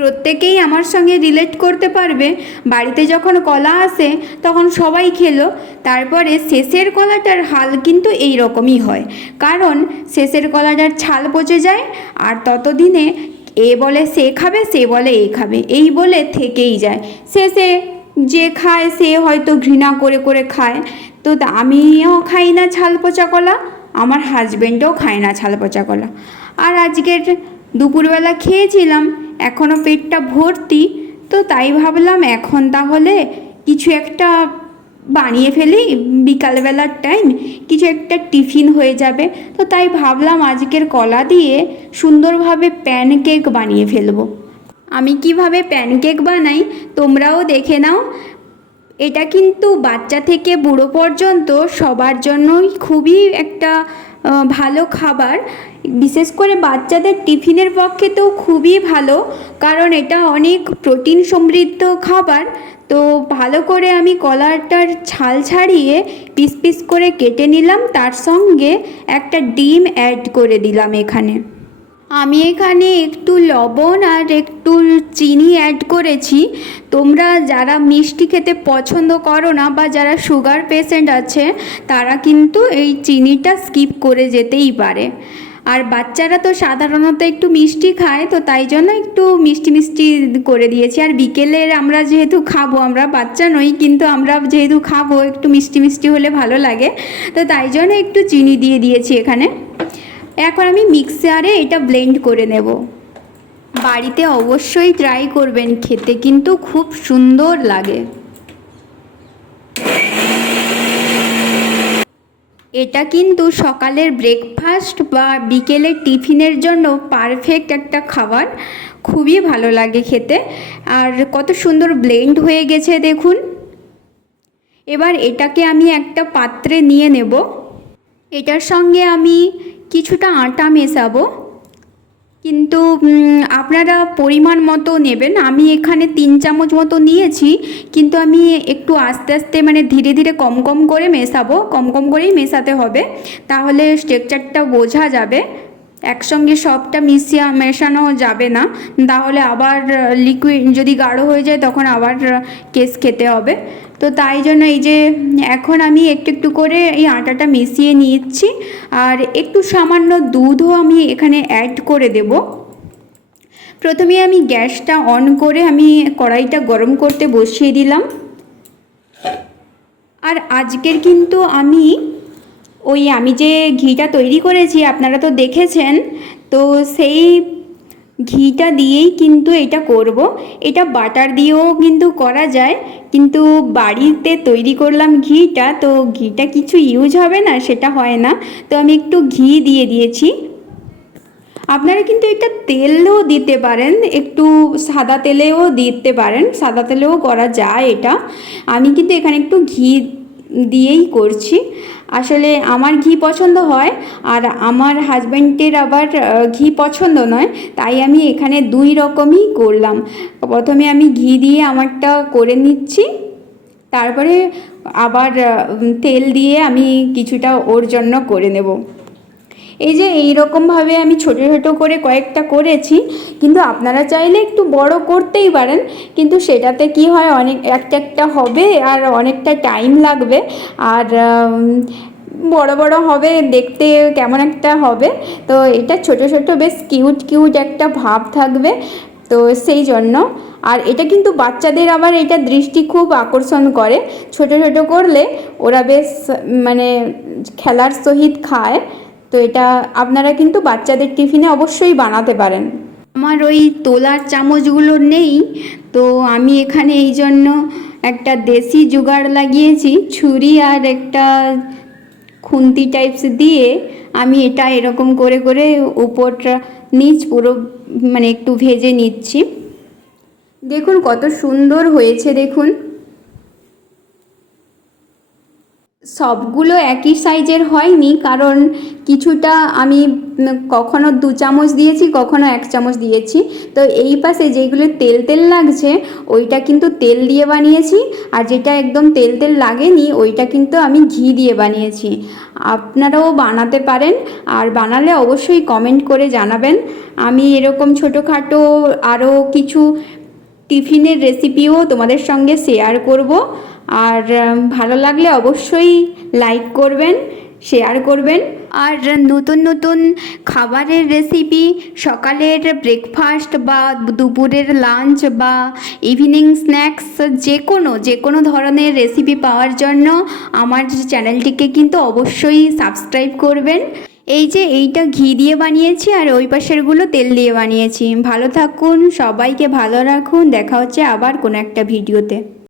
প্রত্যেকেই আমার সঙ্গে রিলেট করতে পারবে। বাড়িতে যখন কলা আসে তখন সবাই খেলো, তারপরে শেষের কলাটার হাল কিন্তু এই রকমই হয়, কারণ শেষের কলাটার ছাল পচে যায়, আর ততদিনে এ বলে সে খাবে, সে বলে এ খাবে, এই বলে থেকেই যায়। শেষে যে খায় সে হয়তো ঘৃণা করে করে খায়। তো আমিও খাই না ছাল পচা কলা, আমার হাজব্যান্ডও খায় না ছাল পচা কলা। আর আজকের দুপুরবেলা খেয়েছিলাম, এখনও পেটটা ভর্তি, তো তাই ভাবলাম এখন তাহলে কিছু একটা বানিয়ে ফেলি, বিকালবেলার টাইম কিছু একটা টিফিন হয়ে যাবে। তো তাই ভাবলাম আজকের কলা দিয়ে সুন্দরভাবে প্যানকেক বানিয়ে ফেলবো। আমি কিভাবে প্যানকেক বানাই তোমরাও দেখে নাও। এটা কিন্তু বাচ্চা থেকে বুড়ো পর্যন্ত সবার জন্যই খুবই একটা ভালো খাবার। বিশেষ করে বাচ্চাদের টিফিনের পক্ষে তো খুবই ভালো, কারণ এটা অনেক প্রোটিন সমৃদ্ধ খাবার। তো ভালো করে আমি কলাটার ছাল ছাড়িয়ে পিস পিস করে কেটে নিলাম, তার সঙ্গে একটা ডিম অ্যাড করে দিলাম এখানে। আমি এখানে একটু লবণ আর একটু চিনি অ্যাড করেছি। তোমরা যারা মিষ্টি খেতে পছন্দ করো না বা যারা সুগার পেশেন্ট আছে তারা কিন্তু এই চিনিটা স্কিপ করে যেতেই পারে। আর বাচ্চারা তো সাধারণত একটু মিষ্টি খায়, তো তাই জন্য একটু মিষ্টি মিষ্টি করে দিয়েছি। আর বিকেলের আমরা যেহেতু খাবো, আমরা বাচ্চা নই কিন্তু আমরা যেহেতু খাবো একটু মিষ্টি মিষ্টি হলে ভালো লাগে, তো তাই জন্য একটু চিনি দিয়ে দিয়েছি এখানে। এখন আমি মিক্সারে এটা ব্লেন্ড করে নেব। বাড়িতে অবশ্যই ট্রাই করবেন, খেতে কিন্তু খুব সুন্দর লাগে। এটা কিন্তু সকালের ব্রেকফাস্ট বা বিকেলের টিফিনের জন্য পারফেক্ট একটা খাবার, খুবই ভালো লাগে খেতে। আর কত সুন্দর ব্লেন্ড হয়ে গেছে দেখুন। এবার এটাকে আমি একটা পাত্রে নিয়ে নেব। এটার সঙ্গে আমি কিছুটা আটা মেশাবো, কিন্তু আপনারা পরিমাণ মতো নেবেন। আমি এখানে 3 চামচ মতো নিয়েছি, কিন্তু আমি একটু আস্তে আস্তে মানে ধীরে ধীরে কম কম করে মেশাবো, কম কম করেই মেশাতে হবে, তাহলে স্ট্রাকচারটা বোঝা যাবে। একসঙ্গে সবটা মেশানো যাবে না, তাহলে আবার লিকুইড যদি গাঢ় হয়ে যায় তখন আবার কেস খেতে হবে। তো তাই জন্য এই যে এখন আমি একটু একটু করে এই আটাটা মিশিয়ে নিচ্ছি, আর একটু সামান্য দুধও আমি এখানে অ্যাড করে দেব। প্রথমে আমি গ্যাসটা অন করে আমি কড়াইটা গরম করতে বসিয়ে দিলাম। আর আজকের কিন্তু আমি যে ঘিটা তৈরি করেছি আপনারা তো দেখেছেন, তো সেই ঘিটা দিয়েই কিন্তু এটা করব। এটা বাটার দিয়েও কিন্তু করা যায়, কিন্তু বাড়িতে তৈরি করলাম ঘিটা, তো ঘিটা কিছু ইউজ হবে না সেটা হয় না, তো আমি একটু ঘি দিয়ে দিয়েছি। আপনারা কিন্তু এটা তেলও দিতে পারেন, একটু সাদা তেলেও দিতে পারেন, সাদা তেলেও করা যায় এটা। আমি কিন্তু এখানে একটু ঘি দিয়েই করছি। আসলে আমার ঘি পছন্দ হয়, আর আমার হাজব্যান্ডের আবার ঘি পছন্দ নয়, তাই আমি এখানে 2 রকমই করলাম। প্রথমে আমি ঘি দিয়ে আমারটা করে নিচ্ছি, তারপরে আবার তেল দিয়ে আমি কিছুটা ওর জন্য করে নেব। এই যে এই রকমভাবে আমি ছোটো ছোটো করে কয়েকটা করেছি, কিন্তু আপনারা চাইলে একটু বড় করতেই পারেন, কিন্তু সেটাতে কি হয় অনেক একটা একটা হবে আর অনেকটা টাইম লাগবে, আর বড় বড় হবে দেখতে কেমন একটা হবে। তো এটা ছোট ছোট বেশ কিউট কিউট একটা ভাব থাকবে, তো সেই জন্য। আর এটা কিন্তু বাচ্চাদের আবার এটা দৃষ্টি খুব আকর্ষণ করে, ছোট ছোট করলে ওরা বেশ মানে খেলার সহিত খায়। তো এটা আপনারা কিন্তু বাচ্চাদের টিফিনে অবশ্যই বানাতে পারেন। আমার ওই তোলার চামচগুলো নেই, তো আমি এখানে এই জন্য একটা দেশি জোগাড় লাগিয়েছি, ছুরি আর একটা খুন্তি টাইপস দিয়ে আমি এটা এরকম করে করে উপরটা নিচ পুরো মানে একটু ভেজে নিচ্ছি। দেখুন কত সুন্দর হয়েছে দেখুন। সবগুলো একই সাইজের হয়নি, কারণ কিছুটা আমি কখনো 2 চামচ দিয়েছি, কখনো 1 চামচ দিয়েছি। তো এই পাশে যেগুলো তেল তেল লাগছে ওইটা কিন্তু তেল দিয়ে বানিয়েছি, আর যেটা একদম তেল তেল লাগেনি ওইটা কিন্তু আমি ঘি দিয়ে বানিয়েছি। আপনারাও বানাতে পারেন, আর বানালে অবশ্যই কমেন্ট করে জানাবেন। আমি এরকম ছোটোখাটো আরও কিছু টিফিনের রেসিপিও তোমাদের সঙ্গে শেয়ার করব। আর ভালো লাগলে অবশ্যই লাইক করবেন, শেয়ার করবেন। আর নতুন নতুন খাবারের রেসিপি, সকালের ব্রেকফাস্ট বা দুপুরের লাঞ্চ বা ইভিনিং স্ন্যাক্স, যে কোনো ধরনের রেসিপি পাওয়ার জন্য আমার চ্যানেলটিকে কিন্তু অবশ্যই সাবস্ক্রাইব করবেন। এই যে এইটা ঘি দিয়ে বানিয়েছি আর ওই পাশেরগুলো তেল দিয়ে বানিয়েছি। ভালো থাকুন, সবাইকে ভালো রাখুন, দেখা হচ্ছে আবার কোনো একটা ভিডিওতে।